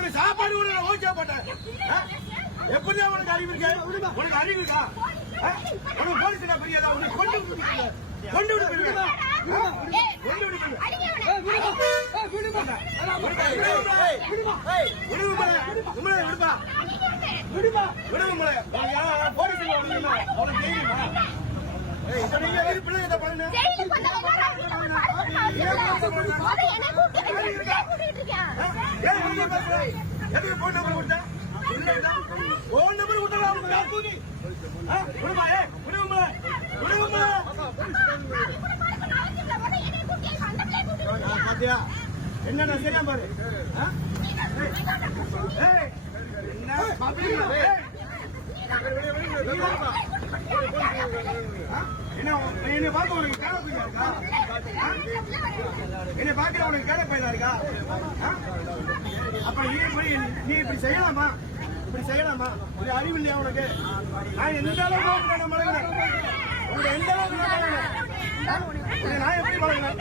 உனக்கு சாப்பாடு கூட ஓகே போட்டேன். எப்படியா உனக்கு அறிவு இருக்கா? உனக்கு அறிவு இருக்கா? உனக்கு போலீஸ் புரியாதா? உனக்கு கொண்டு விடுவீங்க. கொண்டு விடுவீங்க. கொண்டு விடுவீங்க. விடுமா விடுமா போலீஸ் அவனுக்கு தெரியுமா? பிள்ளைங்க பாருங்க எதுக்கு போன் நம்பர் கொடுத்தேன்? போன் நம்பர் கொடுத்தா விடுமா விடுமா விடுமா பாத்தியா என்ன சரியா பாரு என்ன பார்க்க உனக்கு கேட பையனா இருக்கா? என்ன பார்க்க உனக்கு கேட பையனா இருக்கா? அப்ப நீ இப்படி செய்யலாமா? இப்படி செய்யலாமா? ஒரு அறிவு இல்லையா உனக்கு? நான் எந்த அளவுக்கு நான் பழகிறேன்? எந்த அளவுக்கு நான் எப்படி பழகிறேன்?